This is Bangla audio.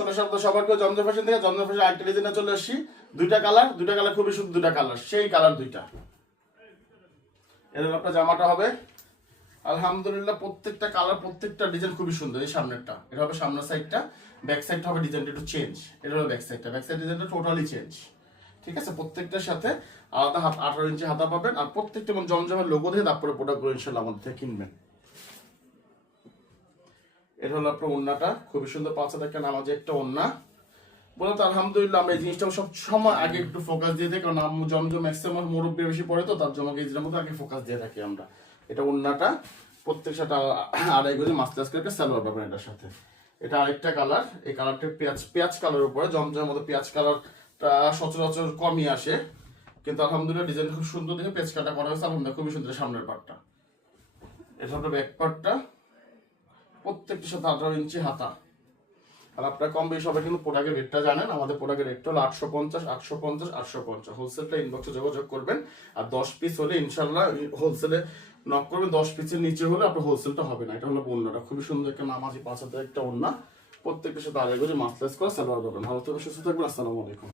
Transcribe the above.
চলে আসা সবাইকে জমজম ফ্যাশন থেকে। জমজম ফ্যাশন আরেকটা ডিজাইনে চলে আসছি। দুইটা কালার খুবই সুন্দর, দুইটা কালার, সেই কালার দুইটা। এরকম একটা জামাটা হবে আলহামদুলিল্লাহ। প্রত্যেকটা কালার, প্রত্যেকটা ডিজাইন খুবই সুন্দর। এই সামনেরটা এটা হবে সামনের সাইডটা, ব্যাক সাইডটা হবে ডিজাইনটা একটু চেঞ্জ। এটা হলো ব্যাক সাইডটা, ব্যাক সাইড ডিজাইনটা টোটালি চেঞ্জ। ঠিক আছে, প্রত্যেকটার সাথে আলাদা 18 ইঞ্চি হাতা পাবেন। আর প্রত্যেকটা জমজমের লোগো দিয়ে তারপরে প্রোডাক্টগুলো ইনশাল্লাহ আমাদের থেকে কিনবেন। এটা হলো আপনার ওড়নাটা, খুবই সুন্দর 5 হাজার টাকা নামাজে একটা ওড়না। বলতো আলহামদুলিল্লাহ আমরা এই জিনিসটা সব সময় আগে একটু ফোকাস দিয়ে দিই, কারণ জমজম ম্যাক্সিমাম মুরব্বী বেশি পড়ে, তো তার জন্য এই জিনিসের মধ্যে আগে ফোকাস দিয়ে থাকি আমরা। এটা ওড়নাটা প্রত্যেক সাথে 2.5 গজ মাস্টার্স করে সালোয়ার পাবেন এটার সাথে। এটা আরেকটা কালার, এই কালারটা পেঁয়াজ কালার উপরে। জমজমের মধ্যে পেঁয়াজ কালারটা সচরাচর কমই আসে, কিন্তু আলহামদুলিল্লাহ ডিজাইন খুব সুন্দর দেখে পেঁয়াজ কাটা করা হয়েছে। আলহামদুলিল্লাহ খুবই সুন্দর সামনের পার্টটা। এটা হলো ব্যাক পার্টটা, প্রত্যেকটার সাথে 18 ইঞ্চি হাতা। আর আপনারা কম বেশি সবাই কিন্তু প্রোডাক্টের রেটটা জানেন। আমাদের প্রোডাক্টের রেটটা হলো 850। হোলসেলটা ইনবক্সে যোগাযোগ করবেন। আর 10 পিস হলে ইনশাল্লাহ হোলসেলে নক করবেন। 10 পিসের নিচে হলে আপনার হোলসেলটা হবে না। এটা হলো ওড়নাটা, খুবই সুন্দর একটা নামাজি 5 হাতের একটা ওড়না। প্রত্যেকটার সাথে 2.5 গজ মাসলাইজ করা সালোয়ার পাবেন। ভালো থাকবেন, সুস্থ থাকবেন। আসসালামু আলাইকুম।